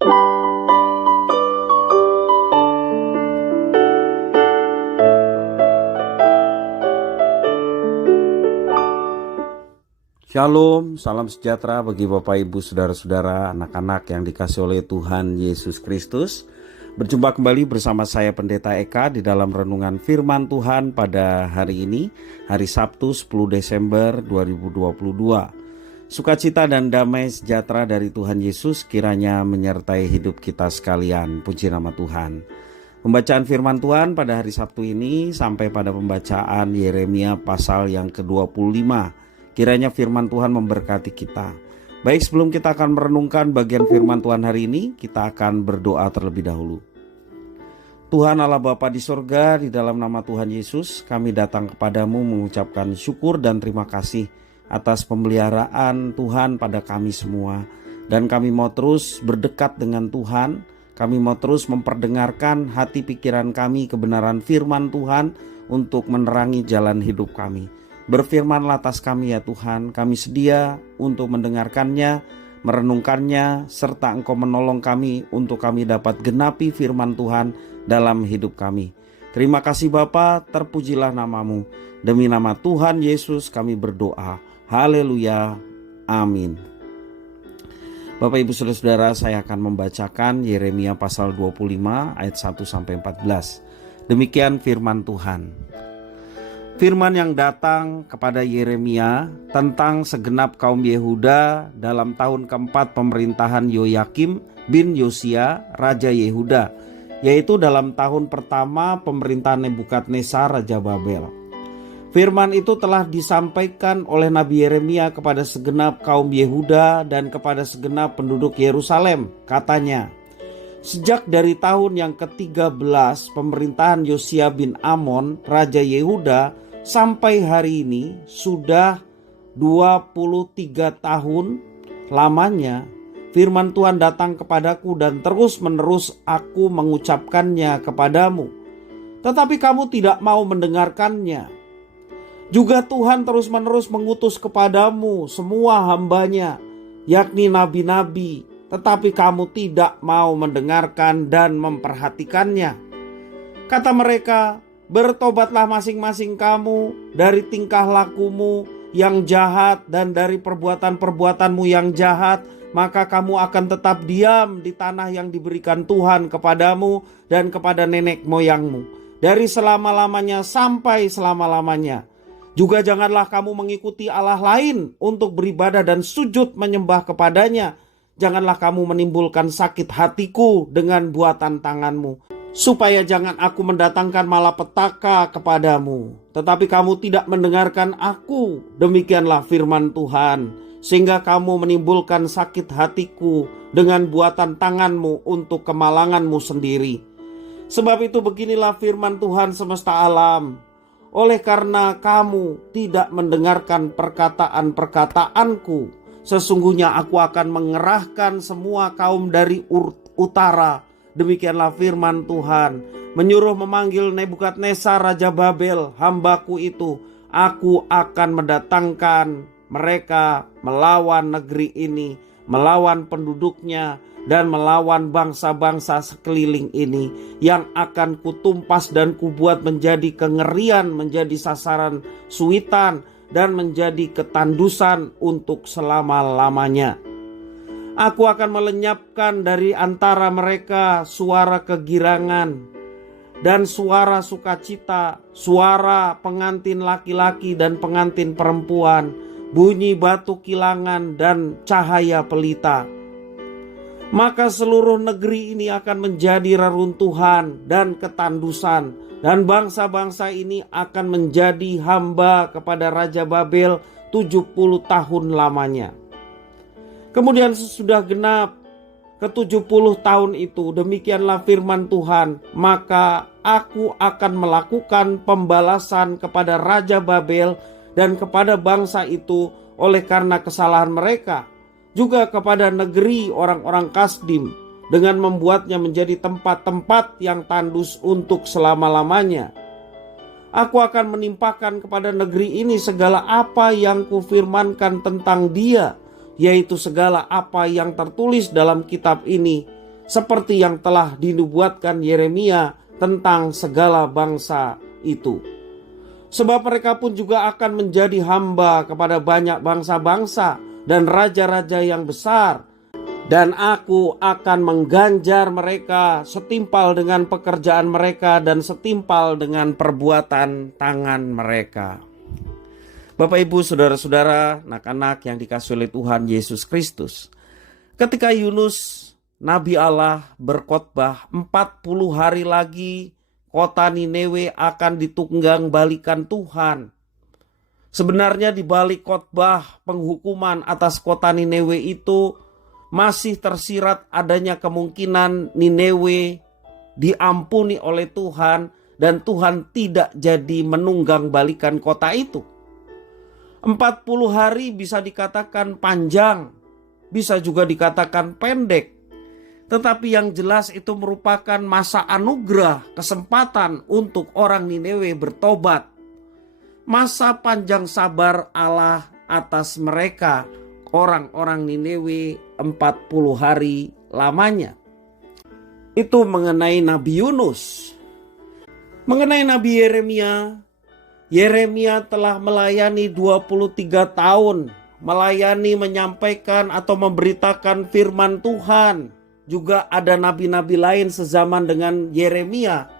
Shalom, salam sejahtera bagi Bapak Ibu Saudara-saudara, anak-anak yang dikasihi oleh Tuhan Yesus Kristus. Berjumpa kembali bersama saya Pendeta Eka di dalam renungan firman Tuhan pada hari ini, hari Sabtu 10 Desember 2022. Sukacita dan damai sejahtera dari Tuhan Yesus kiranya menyertai hidup kita sekalian. Puji nama Tuhan. Pembacaan firman Tuhan pada hari Sabtu ini sampai pada pembacaan Yeremia pasal yang ke-25. Kiranya firman Tuhan memberkati kita. Baik, sebelum kita akan merenungkan bagian firman Tuhan hari ini, kita akan berdoa terlebih dahulu. Tuhan Allah Bapa di sorga, di dalam nama Tuhan Yesus, kami datang kepadamu mengucapkan syukur dan terima kasih atas pemeliharaan Tuhan pada kami semua. Dan kami mau terus berdekat dengan Tuhan, kami mau terus memperdengarkan hati pikiran kami kebenaran firman Tuhan untuk menerangi jalan hidup kami. Berfirmanlah atas kami ya Tuhan, kami sedia untuk mendengarkannya, merenungkannya, serta Engkau menolong kami untuk kami dapat genapi firman Tuhan dalam hidup kami. Terima kasih Bapa, terpujilah namamu. Demi nama Tuhan Yesus kami berdoa. Haleluya, amin. Bapak Ibu Saudara-saudara, saya akan membacakan Yeremia pasal 25 ayat 1-14. Demikian firman Tuhan. Firman yang datang kepada Yeremia tentang segenap kaum Yehuda dalam tahun keempat pemerintahan Yoyakim bin Yosia, Raja Yehuda, yaitu dalam tahun pertama pemerintahan Nebukadnezar, Raja Babel. Firman itu telah disampaikan oleh Nabi Yeremia kepada segenap kaum Yehuda dan kepada segenap penduduk Yerusalem. Katanya, sejak dari tahun yang ke-13 pemerintahan Yosia bin Amon, Raja Yehuda, sampai hari ini sudah 23 tahun lamanya firman Tuhan datang kepadaku dan terus-menerus aku mengucapkannya kepadamu. Tetapi kamu tidak mau mendengarkannya. Juga Tuhan terus-menerus mengutus kepadamu semua hambanya, yakni nabi-nabi, tetapi kamu tidak mau mendengarkan dan memperhatikannya. Kata mereka, bertobatlah masing-masing kamu dari tingkah lakumu yang jahat dan dari perbuatan-perbuatanmu yang jahat, maka kamu akan tetap diam di tanah yang diberikan Tuhan kepadamu dan kepada nenek moyangmu dari selama-lamanya sampai selama-lamanya. Juga janganlah kamu mengikuti Allah lain untuk beribadah dan sujud menyembah kepadanya. Janganlah kamu menimbulkan sakit hatiku dengan buatan tanganmu, supaya jangan aku mendatangkan malapetaka kepadamu. Tetapi kamu tidak mendengarkan aku, demikianlah firman Tuhan, sehingga kamu menimbulkan sakit hatiku dengan buatan tanganmu untuk kemalanganmu sendiri. Sebab itu beginilah firman Tuhan semesta alam, oleh karena kamu tidak mendengarkan perkataan-perkataanku, sesungguhnya aku akan mengerahkan semua kaum dari utara. Demikianlah firman Tuhan, menyuruh memanggil Nebukadnezar Raja Babel, hambaku itu. Aku akan mendatangkan mereka melawan negeri ini, melawan penduduknya, dan melawan bangsa-bangsa sekeliling ini, yang akan kutumpas dan kubuat menjadi kengerian, menjadi sasaran suitan, dan menjadi ketandusan untuk selama-lamanya. Aku akan melenyapkan dari antara mereka suara kegirangan dan suara sukacita, suara pengantin laki-laki dan pengantin perempuan, bunyi batu kilangan dan cahaya pelita. Maka seluruh negeri ini akan menjadi reruntuhan dan ketandusan, dan bangsa-bangsa ini akan menjadi hamba kepada Raja Babel 70 tahun lamanya. Kemudian sesudah genap ke-70 tahun itu, demikianlah firman Tuhan, maka aku akan melakukan pembalasan kepada Raja Babel dan kepada bangsa itu oleh karena kesalahan mereka, juga kepada negeri orang-orang Kasdim, dengan membuatnya menjadi tempat-tempat yang tandus untuk selama-lamanya. Aku akan menimpakan kepada negeri ini segala apa yang kufirmankan tentang dia, yaitu segala apa yang tertulis dalam kitab ini, seperti yang telah dinubuatkan Yeremia tentang segala bangsa itu. Sebab mereka pun juga akan menjadi hamba kepada banyak bangsa-bangsa dan raja-raja yang besar. Dan aku akan mengganjar mereka setimpal dengan pekerjaan mereka dan setimpal dengan perbuatan tangan mereka. Bapak, Ibu, saudara-saudara, anak-anak yang dikasihi oleh Tuhan Yesus Kristus. Ketika Yunus, Nabi Allah, berkhotbah 40 hari lagi kota Niniwe akan ditunggang balikan Tuhan. Sebenarnya di balik khotbah penghukuman atas kota Niniwe itu masih tersirat adanya kemungkinan Niniwe diampuni oleh Tuhan dan Tuhan tidak jadi menunggang balikan kota itu. 40 hari bisa dikatakan panjang, bisa juga dikatakan pendek. Tetapi yang jelas itu merupakan masa anugerah, kesempatan untuk orang Niniwe bertobat. Masa panjang sabar Allah atas mereka, orang-orang Niniwe 40 hari lamanya. Itu mengenai Nabi Yunus. Mengenai Nabi Yeremia, Yeremia telah melayani 23 tahun, melayani, menyampaikan atau memberitakan firman Tuhan. Juga ada nabi-nabi lain sezaman dengan Yeremia.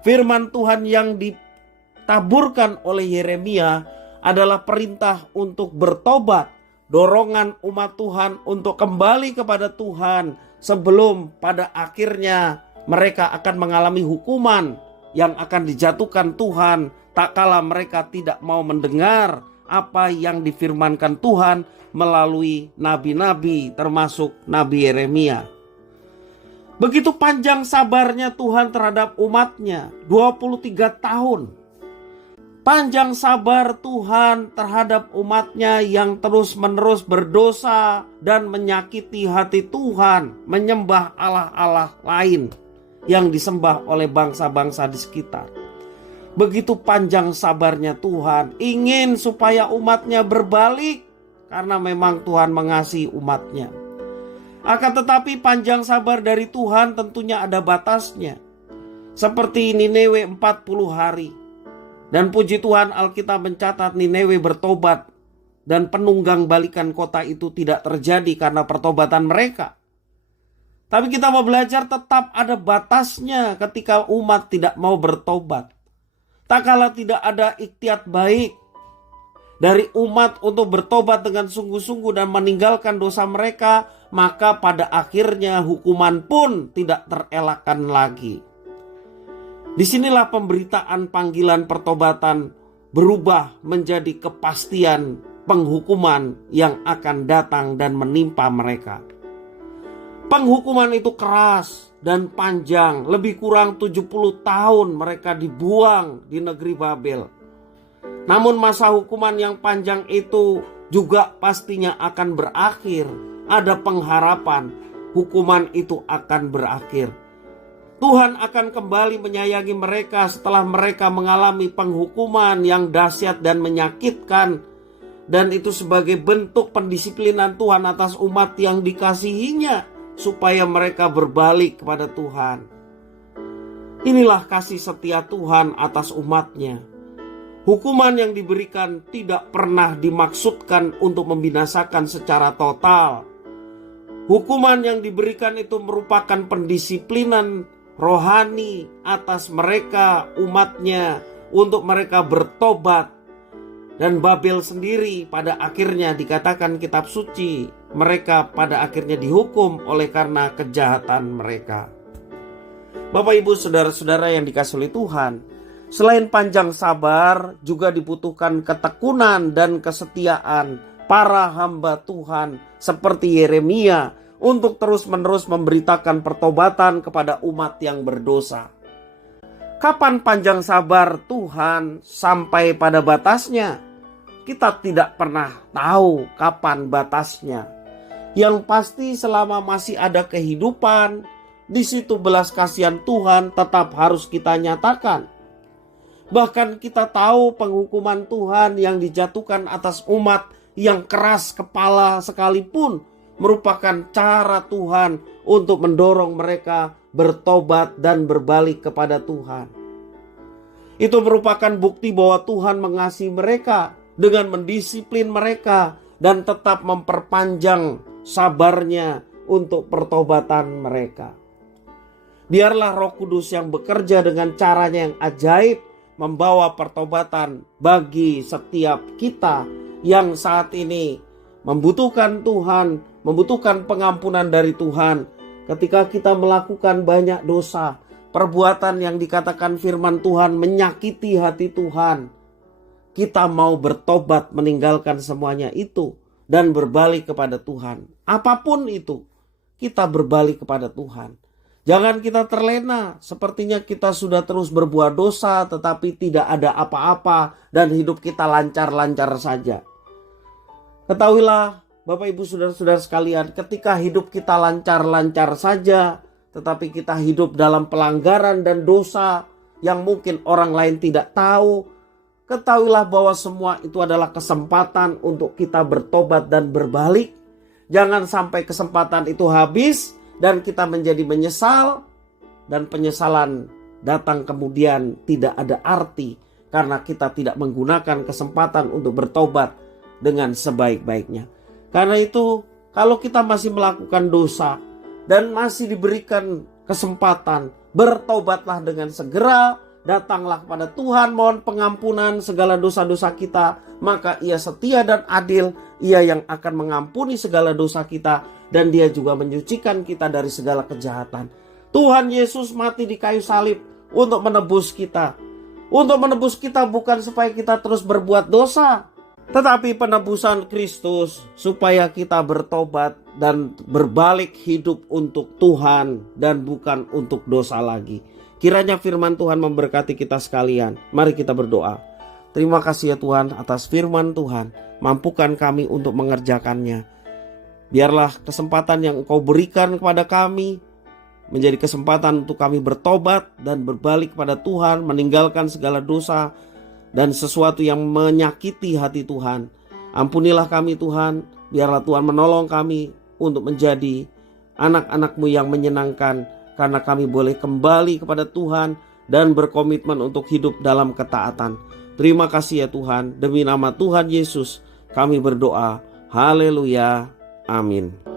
Firman Tuhan yang ditaburkan oleh Yeremia adalah perintah untuk bertobat, dorongan umat Tuhan untuk kembali kepada Tuhan sebelum pada akhirnya mereka akan mengalami hukuman yang akan dijatuhkan Tuhan tak kala mereka tidak mau mendengar apa yang difirmankan Tuhan melalui nabi-nabi termasuk Nabi Yeremia. Begitu panjang sabarnya Tuhan terhadap umatnya, 23 tahun. Panjang sabar Tuhan terhadap umatnya yang terus-menerus berdosa dan menyakiti hati Tuhan, menyembah Allah-Allah lain yang disembah oleh bangsa-bangsa di sekitar. Begitu panjang sabarnya Tuhan, ingin supaya umatnya berbalik karena memang Tuhan mengasihi umatnya. Akan tetapi panjang sabar dari Tuhan tentunya ada batasnya. Seperti Niniwe 40 hari. Dan puji Tuhan, Alkitab mencatat Niniwe bertobat dan penunggang balikan kota itu tidak terjadi karena pertobatan mereka. Tapi kita mau belajar tetap ada batasnya ketika umat tidak mau bertobat. Tak kala tidak ada ikhtiat baik dari umat untuk bertobat dengan sungguh-sungguh dan meninggalkan dosa mereka, maka pada akhirnya hukuman pun tidak terelakkan lagi. Disinilah pemberitaan panggilan pertobatan berubah menjadi kepastian penghukuman yang akan datang dan menimpa mereka. Penghukuman itu keras dan panjang, lebih kurang 70 tahun mereka dibuang di negeri Babel. Namun masa hukuman yang panjang itu juga pastinya akan berakhir. Ada pengharapan hukuman itu akan berakhir. Tuhan akan kembali menyayangi mereka setelah mereka mengalami penghukuman yang dahsyat dan menyakitkan. Dan itu sebagai bentuk pendisiplinan Tuhan atas umat yang dikasihinya supaya mereka berbalik kepada Tuhan. Inilah kasih setia Tuhan atas umatnya. Hukuman yang diberikan tidak pernah dimaksudkan untuk membinasakan secara total. Hukuman yang diberikan itu merupakan pendisiplinan rohani atas mereka, umatnya, untuk mereka bertobat. Dan Babel sendiri pada akhirnya dikatakan kitab suci, mereka pada akhirnya dihukum oleh karena kejahatan mereka. Bapak, Ibu, saudara-saudara yang dikasihi oleh Tuhan, selain panjang sabar juga dibutuhkan ketekunan dan kesetiaan para hamba Tuhan seperti Yeremia untuk terus-menerus memberitakan pertobatan kepada umat yang berdosa. Kapan panjang sabar Tuhan sampai pada batasnya? Kita tidak pernah tahu kapan batasnya. Yang pasti selama masih ada kehidupan, di situ belas kasihan Tuhan tetap harus kita nyatakan. Bahkan kita tahu penghukuman Tuhan yang dijatuhkan atas umat yang keras kepala sekalipun merupakan cara Tuhan untuk mendorong mereka bertobat dan berbalik kepada Tuhan. Itu merupakan bukti bahwa Tuhan mengasihi mereka dengan mendisiplin mereka dan tetap memperpanjang sabarnya untuk pertobatan mereka. Biarlah Roh Kudus yang bekerja dengan caranya yang ajaib membawa pertobatan bagi setiap kita yang saat ini membutuhkan Tuhan, membutuhkan pengampunan dari Tuhan. Ketika kita melakukan banyak dosa, perbuatan yang dikatakan firman Tuhan menyakiti hati Tuhan, kita mau bertobat meninggalkan semuanya itu dan berbalik kepada Tuhan. Apapun itu, kita berbalik kepada Tuhan. Jangan kita terlena, sepertinya kita sudah terus berbuat dosa tetapi tidak ada apa-apa dan hidup kita lancar-lancar saja. Ketahuilah Bapak Ibu Saudara-saudara sekalian, ketika hidup kita lancar-lancar saja tetapi kita hidup dalam pelanggaran dan dosa yang mungkin orang lain tidak tahu, ketahuilah bahwa semua itu adalah kesempatan untuk kita bertobat dan berbalik. Jangan sampai kesempatan itu habis dan kita menjadi menyesal, dan penyesalan datang kemudian tidak ada arti karena kita tidak menggunakan kesempatan untuk bertobat dengan sebaik-baiknya. Karena itu, kalau kita masih melakukan dosa dan masih diberikan kesempatan, bertobatlah dengan segera, datanglah kepada Tuhan, mohon pengampunan segala dosa-dosa kita, maka Ia setia dan adil, Ia yang akan mengampuni segala dosa kita, dan Dia juga menyucikan kita dari segala kejahatan. Tuhan Yesus mati di kayu salib untuk menebus kita. Untuk menebus kita bukan supaya kita terus berbuat dosa, tetapi penebusan Kristus supaya kita bertobat dan berbalik hidup untuk Tuhan dan bukan untuk dosa lagi. Kiranya firman Tuhan memberkati kita sekalian. Mari kita berdoa. Terima kasih ya Tuhan atas firman Tuhan. Mampukan kami untuk mengerjakannya. Biarlah kesempatan yang Engkau berikan kepada kami menjadi kesempatan untuk kami bertobat dan berbalik kepada Tuhan, meninggalkan segala dosa dan sesuatu yang menyakiti hati Tuhan. Ampunilah kami Tuhan, biarlah Tuhan menolong kami untuk menjadi anak-anak-Mu yang menyenangkan, karena kami boleh kembali kepada Tuhan dan berkomitmen untuk hidup dalam ketaatan. Terima kasih ya Tuhan, demi nama Tuhan Yesus kami berdoa. Haleluya. Amin.